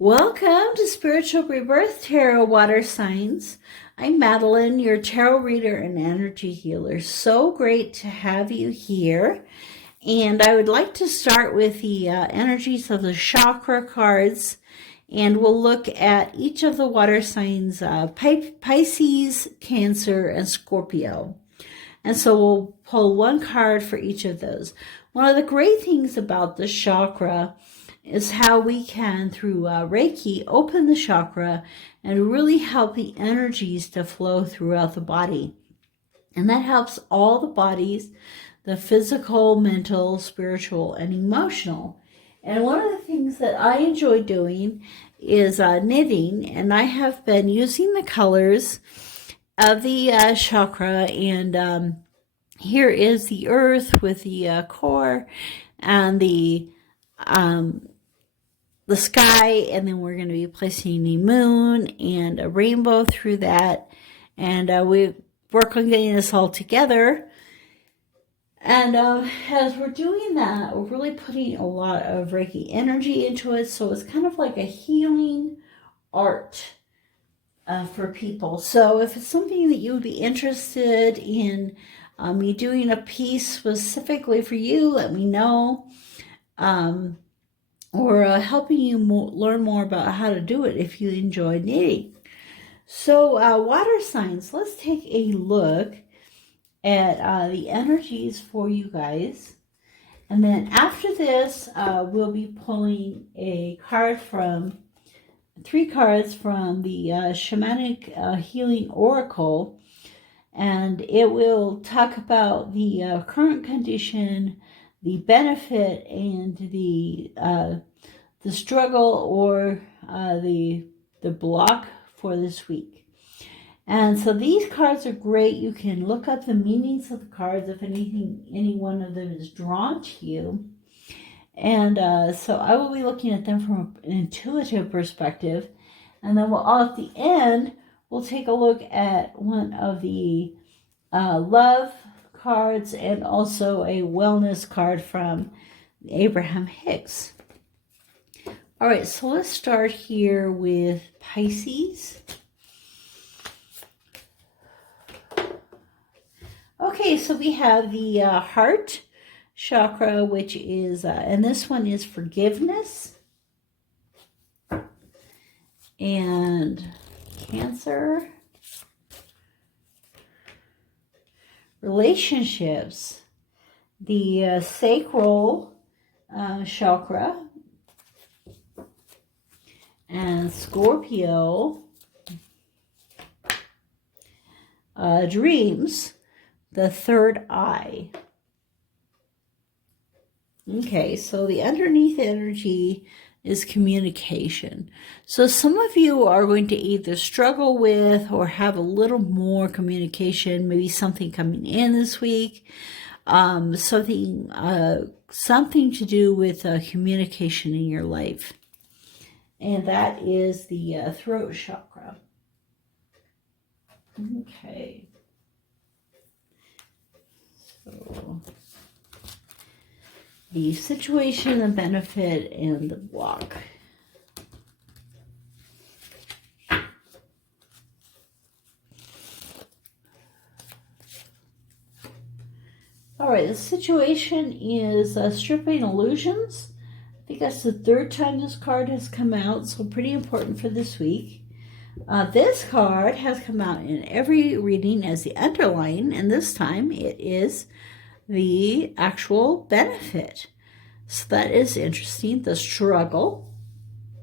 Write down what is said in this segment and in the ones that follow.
Welcome to Spiritual Rebirth Tarot Water Signs. I'm Madelyn, your tarot reader and energy healer. So great to have you here. And I would like to start with the energies of the chakra cards. And we'll look at each of the water signs, Pisces, Cancer, and Scorpio. And so we'll pull one card for each of those. One of the great things about the chakra is how we can, through Reiki, open the chakra and really help the energies to flow throughout the body. And that helps all the bodies, the physical, mental, spiritual, and emotional. And one of the things that I enjoy doing is knitting, and I have been using the colors of the chakra, and here is the earth with the core and the sky, and then we're going to be placing the moon and a rainbow through that, and we work on getting this all together. And as we're doing that, we're really putting a lot of Reiki energy into it, so it's kind of like a healing art for people. So if it's something that you would be interested in me doing a piece specifically for you, let me know. Or helping you learn more about how to do it if you enjoy knitting. So water signs, let's take a look at the energies for you guys. And then after this, we'll be pulling three cards from the Shamanic Healing Oracle. And it will talk about the current condition, the benefit, and the struggle or the block for this week. And so these cards are great. You can look up the meanings of the cards if any one of them is drawn to you. And so I will be looking at them from an intuitive perspective. And then at the end, we'll take a look at one of the love cards and also a wellness card from Abraham Hicks. All right, so let's start here with Pisces. Okay, so we have the heart chakra, which is, and this one is forgiveness. And Cancer, relationships, the sacral chakra, and Scorpio, dreams, the third eye. Okay, so the underneath energy is communication. So some of you are going to either struggle with or have a little more communication, maybe something coming in this week, something to do with communication in your life. And that is the throat chakra. Okay. So the situation, the benefit, and the block. All right, the situation is stripping illusions. I think that's the third time this card has come out, so pretty important for this week. This card has come out in every reading as the underline, and this time it is the actual benefit. So that is interesting. The struggle,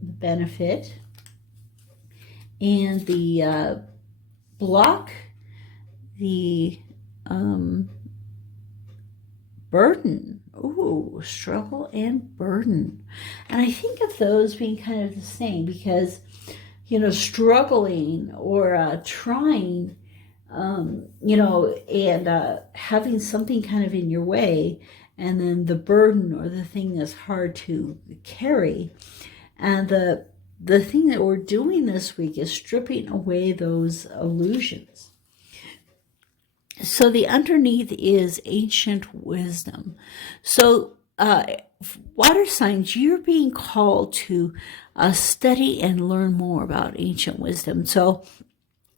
the benefit, and the block, the burden. Ooh, struggle and burden. And I think of those being kind of the same because, struggling or trying, and having something kind of in your way, and then the burden or the thing that's hard to carry. And the thing that we're doing this week is stripping away those illusions. So the underneath is ancient wisdom. So water signs, you're being called to study and learn more about ancient wisdom. So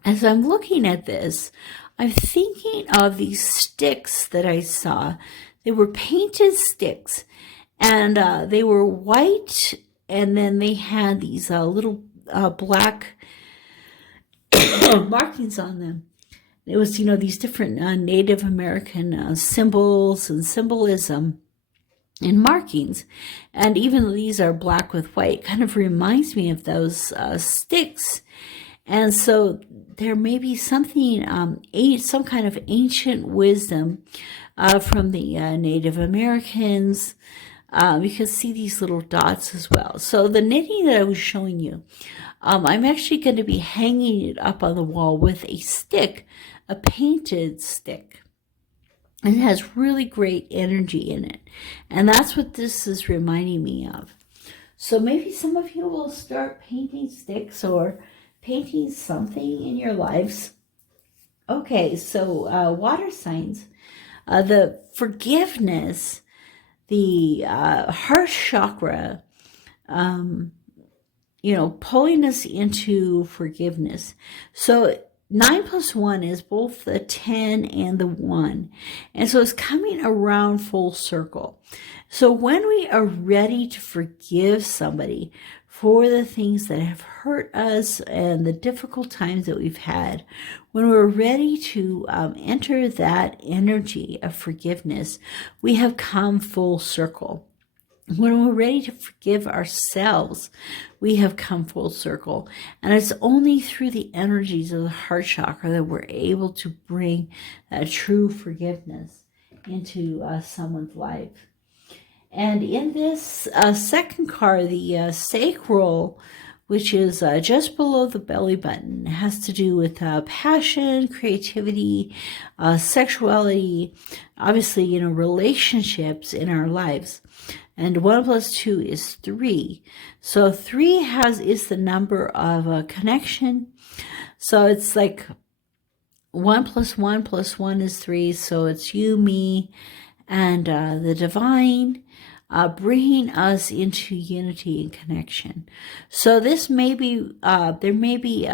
as I'm looking at this, I'm thinking of these sticks that I saw. They were painted sticks, and they were white, and then they had these little black markings on them. It was, these different Native American symbols and symbolism and markings. And even though these are black with white, it kind of reminds me of those sticks. And so there may be something, some kind of ancient wisdom from the Native Americans. You can see these little dots as well. So the knitting that I was showing you, I'm actually going to be hanging it up on the wall with a stick, a painted stick. And it has really great energy in it. And that's what this is reminding me of. So maybe some of you will start painting sticks or painting something in your lives. Okay, so water signs, the forgiveness, the heart chakra, pulling us into forgiveness. So 9 plus 1 is both the 10 and the 1. And so it's coming around full circle. So when we are ready to forgive somebody for the things that have hurt us and the difficult times that we've had, when we're ready to enter that energy of forgiveness, we have come full circle. When we're ready to forgive ourselves, we have come full circle. And it's only through the energies of the heart chakra that we're able to bring that true forgiveness into someone's life. And in this second card, the sacral, which is just below the belly button, has to do with passion, creativity, sexuality, obviously, relationships in our lives. And 1 plus 2 is 3. So 3 is the number of connection. So it's like 1 plus 1 plus 1 is 3. So it's you, me, and the divine, bringing us into unity and connection. So this may be, there may be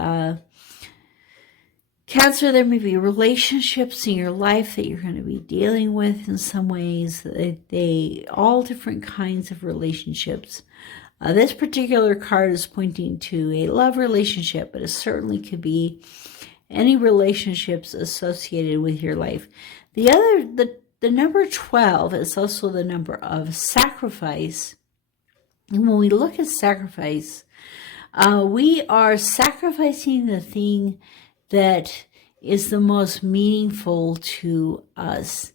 Cancer, there may be relationships in your life that you're going to be dealing with in some ways. All different kinds of relationships. This particular card is pointing to a love relationship, but it certainly could be any relationships associated with your life. The number 12 is also the number of sacrifice. And when we look at sacrifice, we are sacrificing the thing that is the most meaningful to us.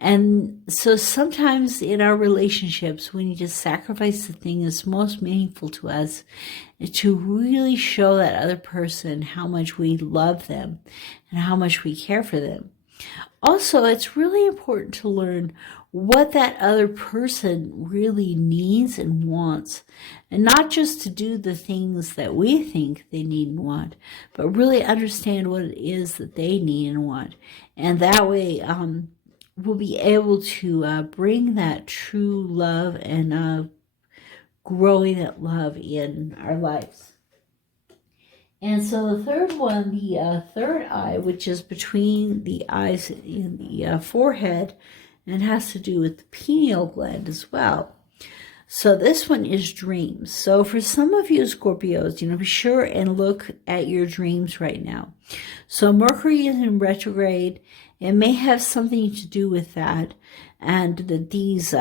And so sometimes in our relationships, we need to sacrifice the thing that's most meaningful to us to really show that other person how much we love them and how much we care for them. Also, it's really important to learn what that other person really needs and wants, and not just to do the things that we think they need and want, but really understand what it is that they need and want. And that way, we'll be able to bring that true love and growing that love in our lives. And so the third one, the third eye, which is between the eyes and the forehead, and has to do with the pineal gland as well. So this one is dreams. So for some of you Scorpios, be sure and look at your dreams right now. So Mercury is in retrograde. It may have something to do with that. And these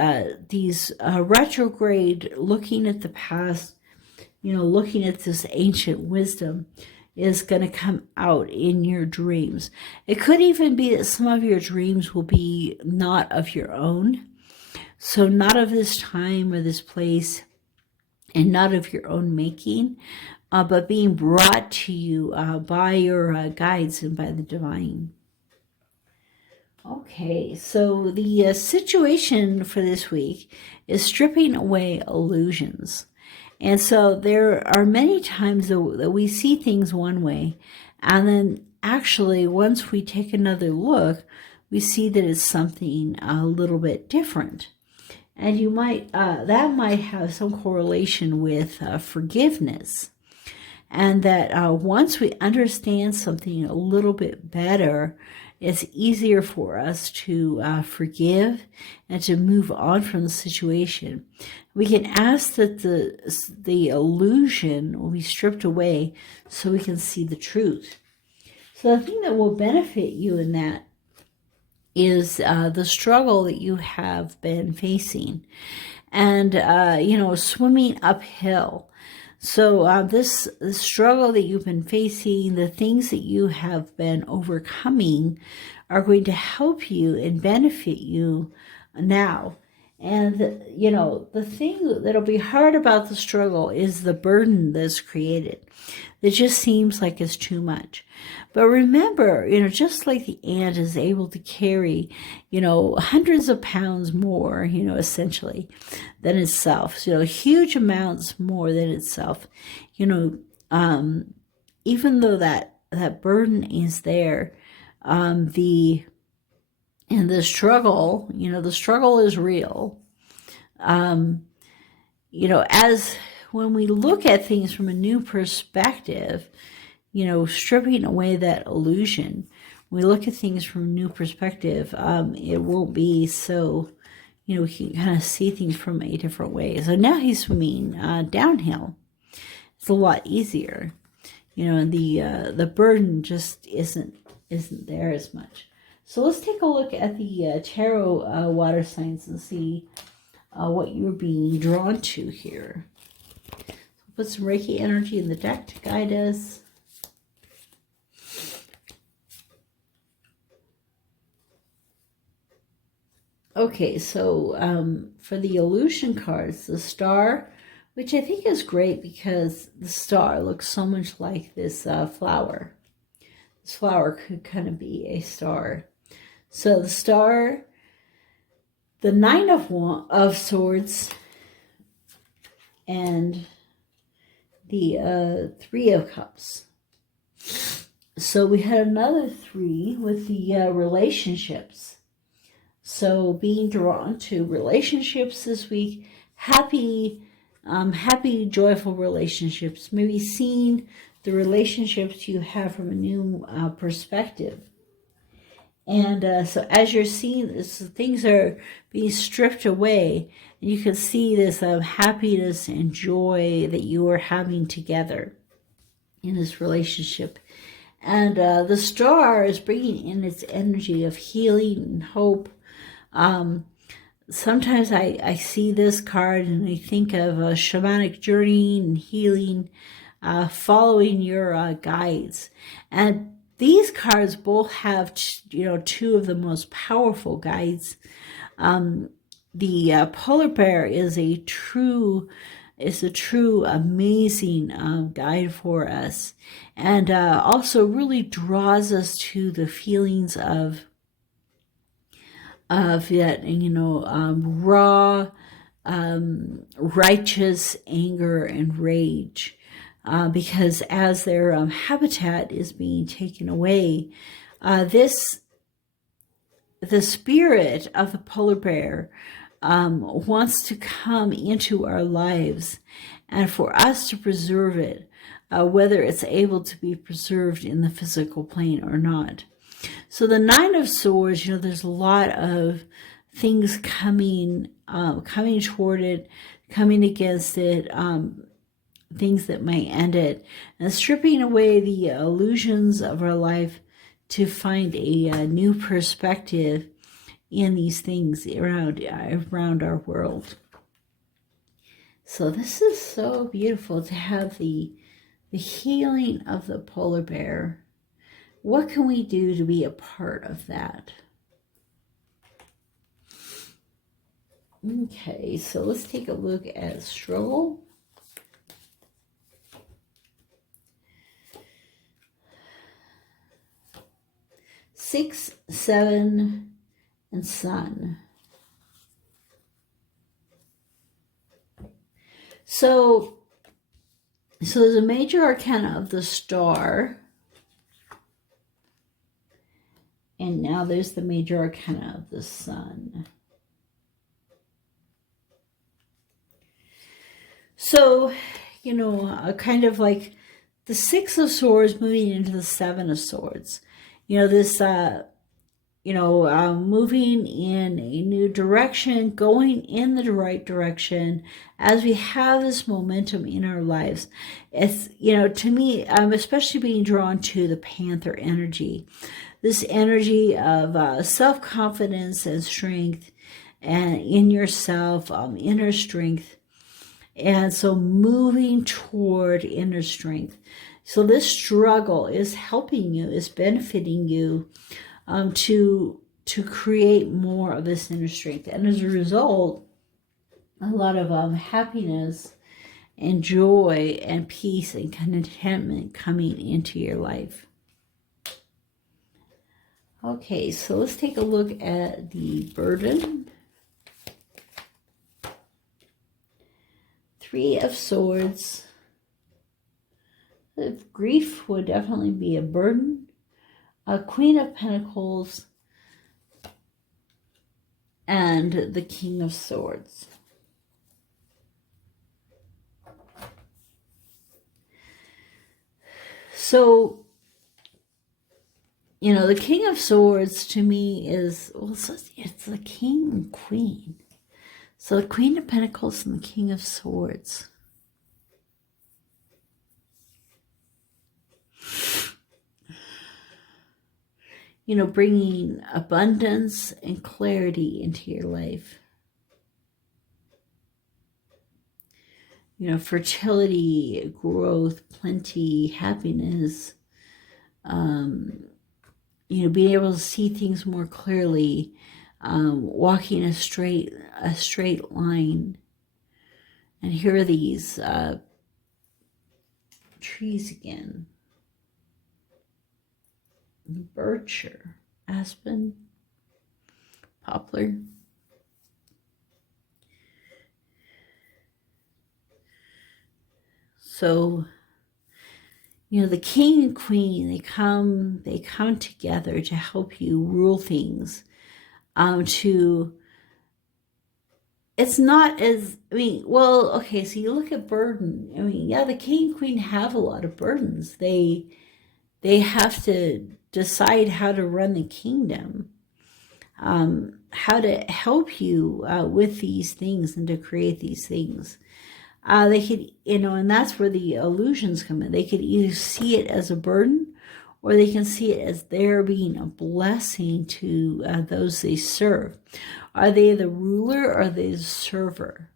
retrograde, looking at the past, looking at this ancient wisdom, is going to come out in your dreams. It could even be that some of your dreams will be not of your own. So not of this time or this place, and not of your own making, but being brought to you by your guides and by the divine. Okay, so the situation for this week is stripping away illusions. And so there are many times that we see things one way, and then actually once we take another look, we see that it's something a little bit different. And you might, that might have some correlation with forgiveness. And that once we understand something a little bit better, it's easier for us to forgive and to move on from the situation. We can ask that the illusion will be stripped away so we can see the truth. So the thing that will benefit you in that is the struggle that you have been facing, and swimming uphill. So this struggle that you've been facing, the things that you have been overcoming, are going to help you and benefit you now. And the thing that'll be hard about the struggle is the burden that's created. It just seems like it's too much. But remember, just like the ant is able to carry, hundreds of pounds more, essentially, than itself, huge amounts more than itself, even though that burden is there, the struggle, the struggle is real. As when we look at things from a new perspective, stripping away that illusion, we look at things from a new perspective, it won't be so, we can kind of see things from a different way. So now he's swimming downhill. It's a lot easier, and the burden just isn't there as much. So let's take a look at the tarot water signs and see what you're being drawn to here. Put some Reiki energy in the deck to guide us. Okay, so for the illusion cards, the star, which I think is great because the star looks so much like this flower. This flower could kind of be a star. So the star, the Nine of Swords, and the Three of Cups. So we had another 3 with the relationships. So being drawn to relationships this week, happy, joyful relationships. Maybe seeing the relationships you have from a new perspective. And so as you're seeing this, things are being stripped away, and you can see this happiness and joy that you are having together in this relationship. And the star is bringing in its energy of healing and hope. Sometimes I see this card and I think of a shamanic journey and healing, following your guides. And these cards both have, 2 of the most powerful guides. The polar bear is a true amazing guide for us, and also really draws us to the feelings of that, raw, righteous anger and rage. Because as their habitat is being taken away, the spirit of the polar bear wants to come into our lives, and for us to preserve it, whether it's able to be preserved in the physical plane or not. So the Nine of Swords, there's a lot of things coming toward it, coming against it, things that might end it, and stripping away the illusions of our life to find a new perspective in these things around our world. So this is so beautiful to have the healing of the polar bear. What can we do to be a part of that? Okay, so let's take a look at struggle. Six, 7, and Sun. So there's a major arcana of the star, and now there's the major arcana of the sun. So, kind of like the Six of Swords moving into the Seven of Swords. This, moving in a new direction, going in the right direction as we have this momentum in our lives. It's, to me, I'm especially being drawn to the Panther energy. This energy of self-confidence and strength and in yourself, inner strength. And so moving toward inner strength. So this struggle is helping you, is benefiting you to create more of this inner strength. And as a result, a lot of happiness and joy and peace and contentment coming into your life. Okay, so let's take a look at the burden. Three of Swords. Grief would definitely be a burden. A Queen of Pentacles. And the King of Swords. So, the King of Swords to me is, well, it's the King and Queen. So the Queen of Pentacles and the King of Swords. Bringing abundance and clarity into your life. Fertility, growth, plenty, happiness. Being able to see things more clearly. Walking a straight line. And here are these trees again. Birch or aspen, poplar. So, the King and Queen, they come together to help you rule things. It's not as, okay, so you look at burden. The King and Queen have a lot of burdens. They have to decide how to run the kingdom, how to help you with these things and to create these things. They could, and that's where the illusions come in. They could either see it as a burden or they can see it as they're being a blessing to those they serve. Are they the ruler or are they the server?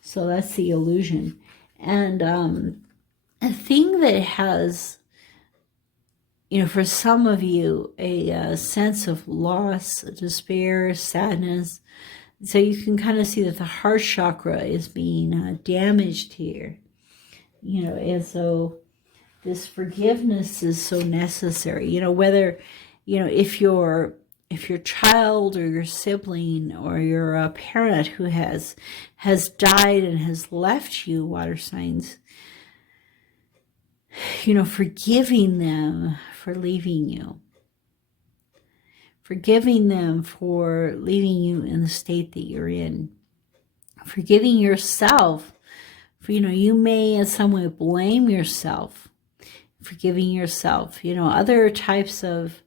So that's the illusion. And a thing that has, for some of you, a sense of loss, despair, sadness. So you can kind of see that the heart chakra is being damaged here. And so this forgiveness is so necessary. Whether, if your child or your sibling or your parent who has died and has left you, water signs, forgiving them for leaving you. Forgiving them for leaving you in the state that you're in. Forgiving yourself. For, you may in some way blame yourself. Forgiving yourself. Other types of,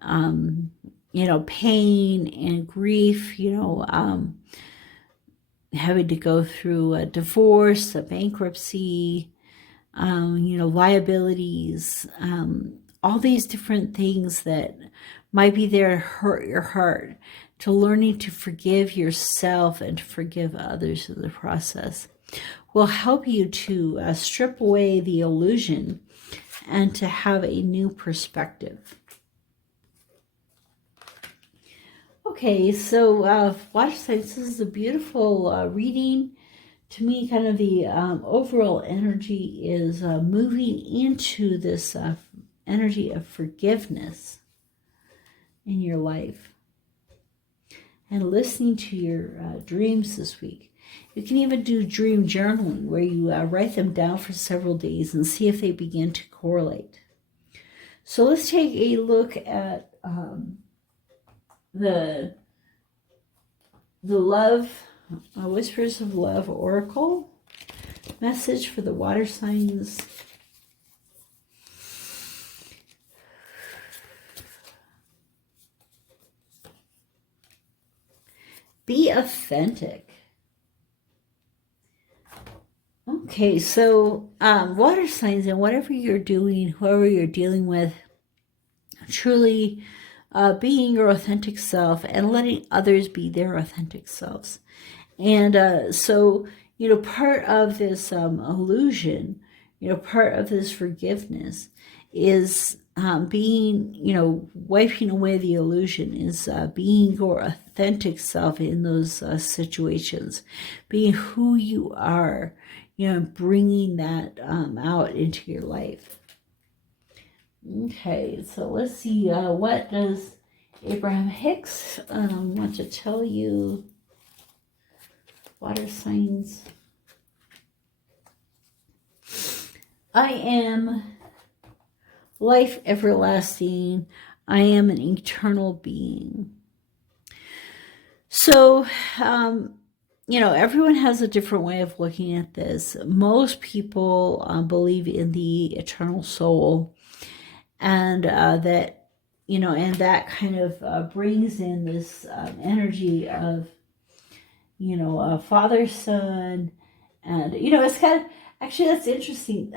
pain and grief, having to go through a divorce, a bankruptcy, liabilities, all these different things that might be there to hurt your heart, to learning to forgive yourself and to forgive others in the process will help you to strip away the illusion and to have a new perspective. Okay, so water signs, this is a beautiful reading. To me, kind of the overall energy is moving into this energy of forgiveness in your life. And listening to your dreams this week. You can even do dream journaling where you write them down for several days and see if they begin to correlate. So let's take a look at the love, Whispers of Love Oracle. Message for the water signs. Be authentic. Okay, so water signs, and whatever you're doing, whoever you're dealing with, truly being your authentic self and letting others be their authentic selves. And so, you know, part of this illusion, you know, part of this forgiveness is being, you know, wiping away the illusion is being your authentic self in those situations, being who you are, you know, bringing that out into your life. Okay, so let's see, what does Abraham Hicks want to tell you? Water signs. I am life everlasting. I am an eternal being. So, you know, everyone has a different way of looking at this. Most people believe in the eternal soul, and that, you know, and that kind of brings in this energy of, you know, father, son, and, you know, it's kind of, actually, that's interesting.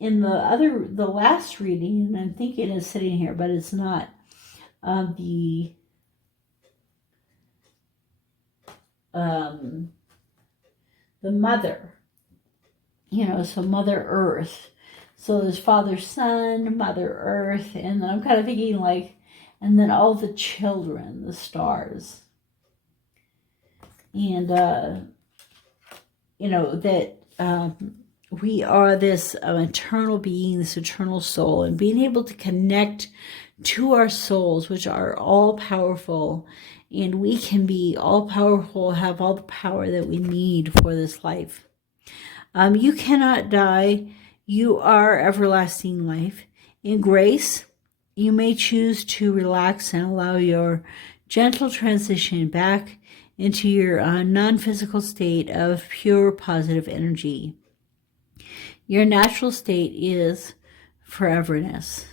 In the last reading, and I'm thinking it's sitting here, but it's not, the mother, you know, so Mother Earth. So there's Father, Son, Mother Earth, and then I'm kind of thinking like, and then all the children, the stars. And, you know, that we are this eternal being, this eternal soul, and being able to connect to our souls, which are all powerful, and we can be all powerful, have all the power that we need for this life. You cannot die. You are everlasting life. In grace, you may choose to relax and allow your gentle transition back into your non-physical state of pure positive energy. Your natural state is foreverness.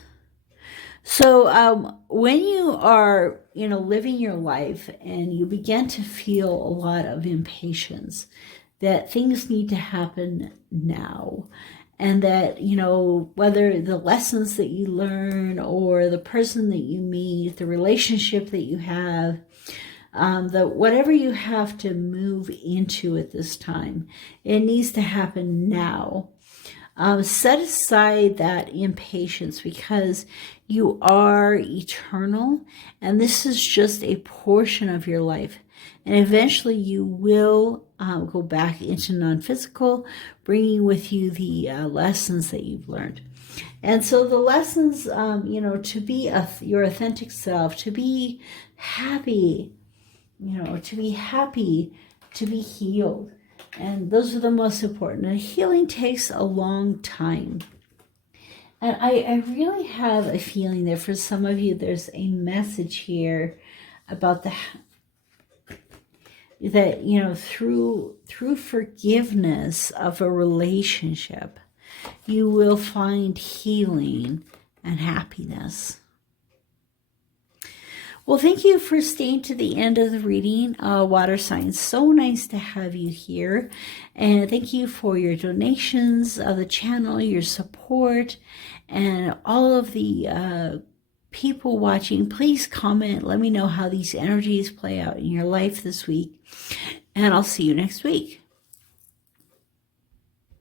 So when you are, you know, living your life and you begin to feel a lot of impatience, that things need to happen now, and that, you know, whether the lessons that you learn or the person that you meet, the relationship that you have, whatever you have to move into at this time, it needs to happen now. Set aside that impatience, because you are eternal, and this is just a portion of your life. And eventually you will go back into non-physical, bringing with you the lessons that you've learned. And so the lessons, you know, to be your authentic self, to be happy, you know, to be happy, to be healed. And those are the most important. And healing takes a long time. And I really have a feeling that for some of you, there's a message here about that, you know, through forgiveness of a relationship, you will find healing and happiness. Well, thank you for staying to the end of the reading, water signs. So nice to have you here. And thank you for your donations of the channel, your support, and all of the people watching. Please comment. Let me know how these energies play out in your life this week. And I'll see you next week.